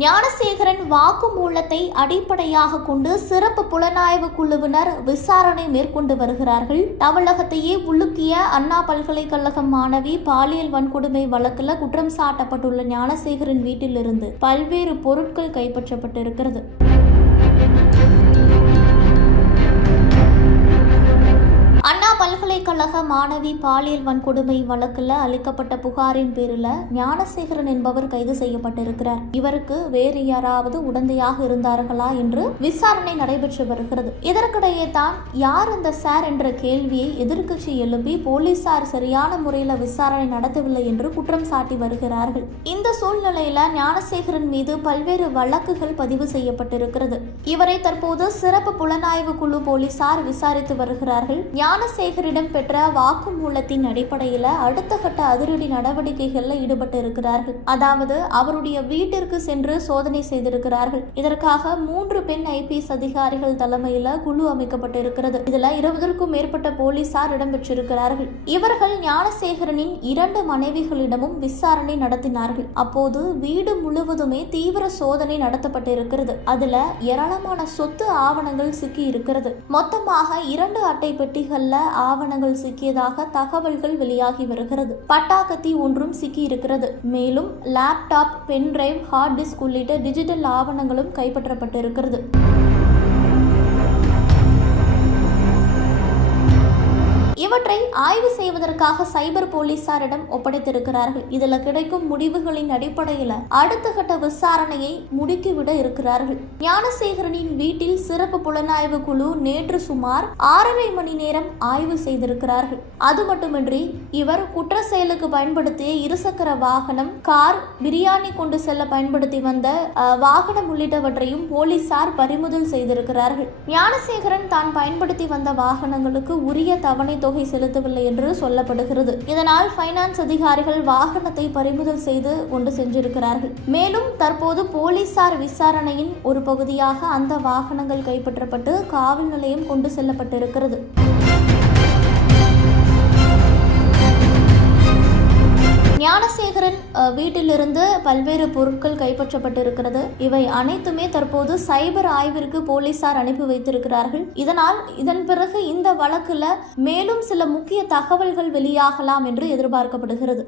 ஞானசேகரன் வாக்குமூலத்தை அடிப்படையாக கொண்டு சிறப்பு புலனாய்வு குழுவினர் விசாரணை மேற்கொண்டு வருகிறார்கள். தமிழகத்தையே உலுக்கிய அண்ணா பல்கலைக்கழக மாணவி பாலியல் வன்கொடுமை வழக்கில் குற்றம் சாட்டப்பட்டுள்ள ஞானசேகரன் வீட்டிலிருந்து பல்வேறு பொருட்கள் கைப்பற்றப்பட்டிருக்கிறது. மாணவி பாலியல் வன்கொடுமை வழக்கில் அளிக்கப்பட்ட புகாரின் பேரில் ஞானசேகரன் என்பவர் கைது செய்யப்பட்டிருக்கிறார். இவருக்கு வேறு யாராவது உடந்தையாக இருந்தார்களா என்று விசாரணை நடைபெற்று வருகிறது. இதற்கிடையே தான் யார் அந்த சார் என்ற கேள்வியை எதிர்க்கட்சி எழுப்பி போலீசார் சரியான முறையில் விசாரணை நடத்தவில்லை என்று குற்றம் சாட்டி வருகிறார்கள். இந்த சூழ்நிலையில ஞானசேகரன் மீது பல்வேறு வழக்குகள் பதிவு செய்யப்பட்டிருக்கிறது. இவரை தற்போது சிறப்பு புலனாய்வு குழு போலீசார் விசாரித்து வருகிறார்கள். ஞானசேகரிடம் பெற்ற வாக்குமூலத்தின் அடிப்படையில் அடுத்த கட்ட அதிரடி நடவடிக்கைகளில் ஈடுபட்டு இருக்கிறார்கள். அதாவது அவருடைய வீட்டிற்கு சென்று சோதனை செய்திருக்கிறார்கள். இதற்காக மூன்று பெண் ஐபிஎஸ் அதிகாரிகள் தலைமையில் குழு அமைக்கப்பட்டு இருக்கிறது இதுல இருபதற்கும் மேற்பட்ட போலீசார் இடம்பெற்றிருக்கிறார்கள். இவர்கள் ஞானசேகரனின் இரண்டு மனைவிகளிடமும் விசாரணை நடத்தினார்கள். அப்போது வீடு முழுவதுமே தீவிர சோதனை நடத்தப்பட்டிருக்கிறது. அதுல ஏராளமான சொத்து ஆவணங்கள் சிக்கி இருக்கிறது மொத்தமாக இரண்டு அட்டை பெட்டிகள்ல ஆவணங்கள் சிக்கியதாக தகவல்கள் வெளியாகி வருகிறது. பட்டாக்கத்தி ஒன்றும் சிக்கி இருக்கிறது மேலும் laptop pen drive hard disk உள்ளிட்ட டிஜிட்டல் ஆவணங்களும் கைப்பற்றப்பட்டிருக்கிறது. இவற்றை ஆய்வு செய்வதற்காக சைபர் போலீசாரிடம் ஒப்படைத்திருக்கிறார்கள். இதுல கிடைக்கும் முடிவுகளின் அடிப்படையில் அடுத்த கட்ட விசாரணையை முடுக்கிவிட இருக்கிறார்கள். ஞானசேகரனின் வீட்டில் சிறப்பு புலனாய்வு குழு நேற்று சுமார் ஆறரை மணி நேரம் ஆய்வு செய்திருக்கிறார்கள். அது மட்டுமின்றி இவர் குற்ற செயலுக்கு பயன்படுத்திய இருசக்கர வாகனம் கார் பிரியாணி கொண்டு செல்ல பயன்படுத்தி வந்த வாகனம் உள்ளிட்டவற்றையும் போலீசார் பறிமுதல் செய்திருக்கிறார்கள். ஞானசேகரன் தான் பயன்படுத்தி வந்த வாகனங்களுக்கு உரிய தவணை தொகை செலுத்தவில்லை என்று சொல்லப்படுகிறது. இதனால் ஃபைனான்ஸ் அதிகாரிகள் வாகனத்தை பறிமுதல் செய்து கொண்டு சென்றிருக்கிறார்கள். மேலும் தற்போது போலீசார் விசாரணையின் ஒரு பகுதியாக அந்த வாகனங்கள் கைப்பற்றப்பட்டு காவல் நிலையம் கொண்டு செல்லப்பட்டிருக்கிறது. ஞானசேகரன் வீட்டிலிருந்து பல்வேறு பொருட்கள் கைப்பற்றப்பட்டிருக்கிறது. இவை அனைத்துமே தற்போது சைபர் ஆய்விற்கு போலீசார் அனுப்பி வைத்திருக்கிறார்கள். இதனால் இதன் பிறகு இந்த வழக்குல மேலும் சில முக்கிய தகவல்கள் வெளியாகலாம் என்று எதிர்பார்க்கப்படுகிறது.